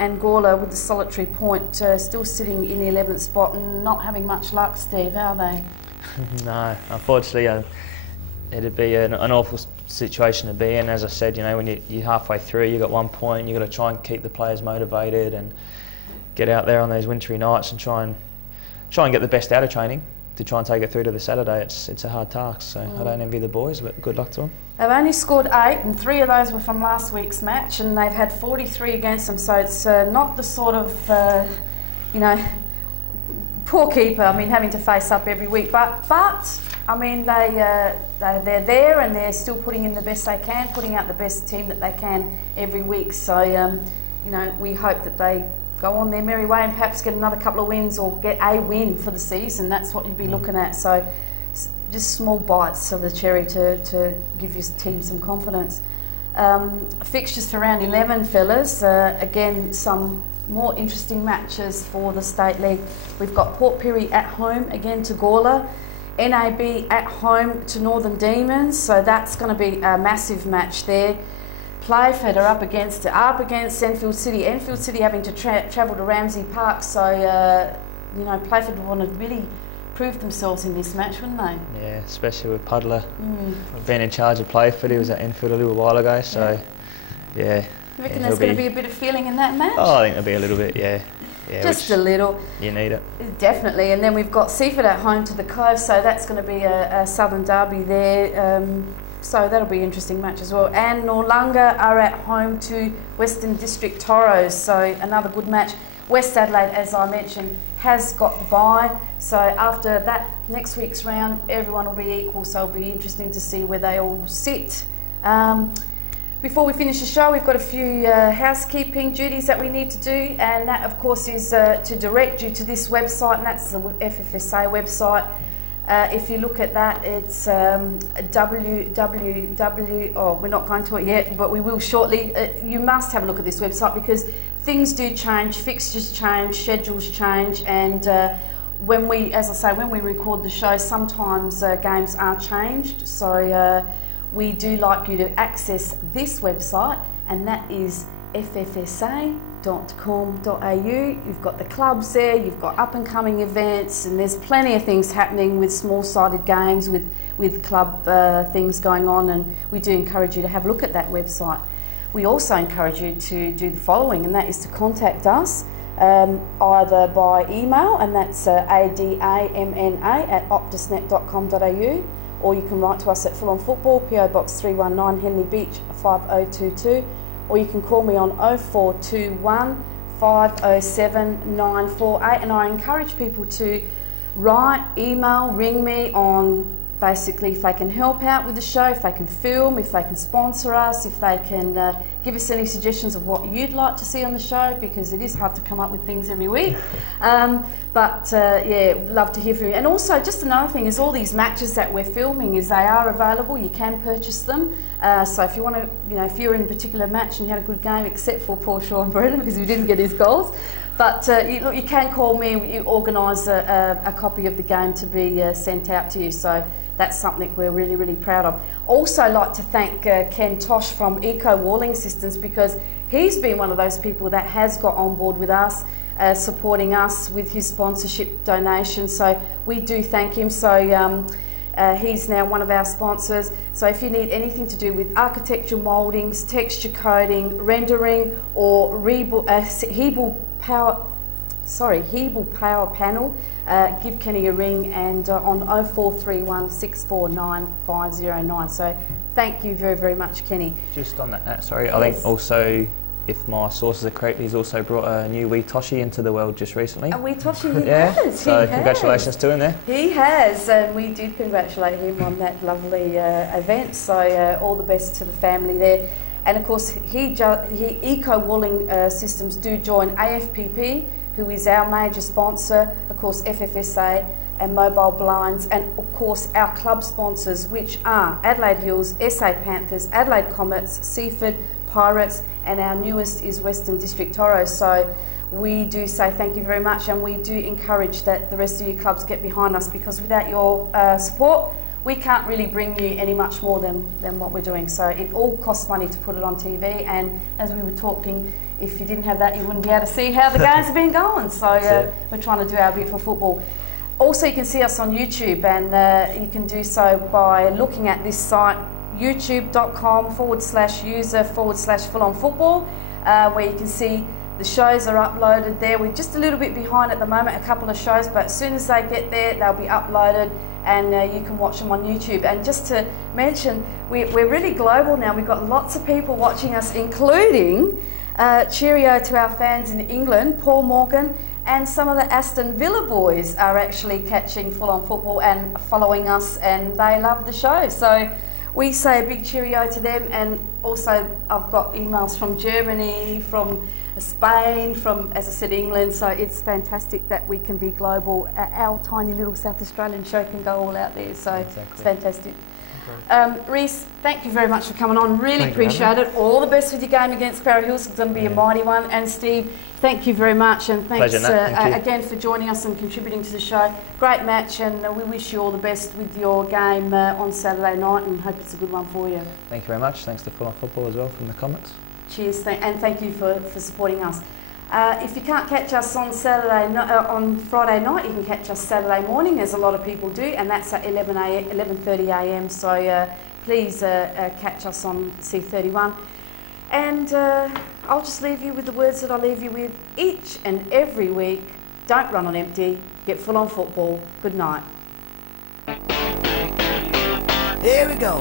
and Gawler with the solitary point, still sitting in the 11th spot and not having much luck, Steve, are they? No, unfortunately, it'd be an awful situation to be in. As I said, you know, when you're halfway through, you've got 1 point, you've got to try and keep the players motivated and get out there on those wintry nights and try and get the best out of training to try and take it through to the Saturday. It's a hard task, so I don't envy the boys, but good luck to them. They've only scored 8 and 3 of those were from last week's match, and they've had 43 against them, so it's not the sort of, you know, poor keeper, I mean, having to face up every week, but I mean, they're there and they're still putting in the best they can, putting out the best team that they can every week. So, you know, we hope that they go on their merry way and perhaps get another couple of wins or get a win for the season. That's what you'd be looking at. So, just small bites of the cherry to give your team some confidence. Fixtures for round 11, fellas. Again, some more interesting matches for the State League. We've got Port Pirie at home again to Gawler. NAB at home to Northern Demons, so that's going to be a massive match there. Playford are up against Enfield City. Enfield City having to travel to Ramsay Park, so you know, Playford would want to really prove themselves in this match, wouldn't they? Yeah, especially with Puddler being in charge of Playford. He was at Enfield a little while ago, so yeah. You reckon there's going to be a bit of feeling in that match? Oh, I think there'll be a little bit, yeah. Yeah, just a little. You need it. Definitely. And then we've got Seaford at home to the Cove, so that's going to be a southern derby there. So that'll be an interesting match as well. And Noarlunga are at home to Western District Toros, so another good match. West Adelaide, as I mentioned, has got the bye. So after that next week's round, everyone will be equal, so it'll be interesting to see where they all sit. Before we finish the show, we've got a few housekeeping duties that we need to do, and that of course is to direct you to this website, and that's the FFSA website. If you look at that, it's www, oh, we're not going to it yet, but we will shortly. You must have a look at this website because things do change, fixtures change, schedules change, and when we, as I say, when we record the show, sometimes games are changed, so we do like you to access this website, and that is ffsa.com.au. You've got the clubs there, you've got up and coming events, and there's plenty of things happening with small-sided games, with club things going on, and we do encourage you to have a look at that website. We also encourage you to do the following, and that is to contact us either by email, and that's adamna@optusnet.com.au, or you can write to us at Full On Football, PO Box 319, Henley Beach 5022, or you can call me on 0421 507 948, and I encourage people to write, email, ring me on basically if they can help out with the show, if they can film, if they can sponsor us, if they can give us any suggestions of what you'd like to see on the show, because it is hard to come up with things every week. Yeah, love to hear from you. And also, just another thing is all these matches that we're filming is they are available. You can purchase them. So if you want to, you know, if you're in a particular match and you had a good game, except for poor Sean Brennan because he didn't get his goals. But you can call me, you organise a copy of the game to be sent out to you. So that's something we're really, really proud of. Also like to thank Ken Tosh from Eco Walling Systems, because he's been one of those people that has got on board with us, supporting us with his sponsorship donation. So we do thank him. So he's now one of our sponsors. So if you need anything to do with architectural mouldings, texture coating, rendering, or Hebel Power Panel, give Kenny a ring, and on 0431 649 509. So thank you very, very much, Kenny. Just on that, sorry, yes. I think also, if my sources are correct, he's also brought a new wee Toshi into the world just recently. A wee Toshi, he yeah, has. So congratulations to him there. He has, and we did congratulate him on that lovely event. So all the best to the family there. And of course, Eco Walling Systems do join AFPP, who is our major sponsor, of course FFSA and Mobile Blinds, and of course our club sponsors, which are Adelaide Hills, SA Panthers, Adelaide Comets, Seaford Pirates, and our newest is Western District Toros. So we do say thank you very much, and we do encourage that the rest of your clubs get behind us, because without your support, we can't really bring you any much more than what we're doing. So it all costs money to put it on TV, and as we were talking, if you didn't have that, you wouldn't be able to see how the games have been going. So we're trying to do our bit for football. Also, you can see us on YouTube, and you can do so by looking at this site, youtube.com/user/full-on-football, where you can see the shows are uploaded there. We're just a little bit behind at the moment, a couple of shows, but as soon as they get there, they'll be uploaded, and you can watch them on YouTube. And just to mention, we're really global now. We've got lots of people watching us, including cheerio to our fans in England, Paul Morgan, and some of the Aston Villa boys are actually catching full-on football and following us, and they love the show. So we say a big cheerio to them. And also I've got emails from Germany, from Spain, from, as I said, England. So it's fantastic that we can be global. Our tiny little South Australian show can go all out there. So It's fantastic. Rhys, thank you very much for coming on. Really appreciate it. All the best with your game against Para Hills. It's going to be a mighty one. And Steve, thank you very much. And thanks again for joining us and contributing to the show. Great match, and we wish you all the best with your game on Saturday night, and hope it's a good one for you. Thank you very much. Thanks to Full On Football as well from the Comets. Cheers, and thank you for supporting us. If you can't catch us on on Friday night, you can catch us Saturday morning, as a lot of people do, and that's at 11:30 a.m. So please catch us on C31. And I'll just leave you with the words that I leave you with each and every week. Don't run on empty. Get full on football. Good night. Here we go.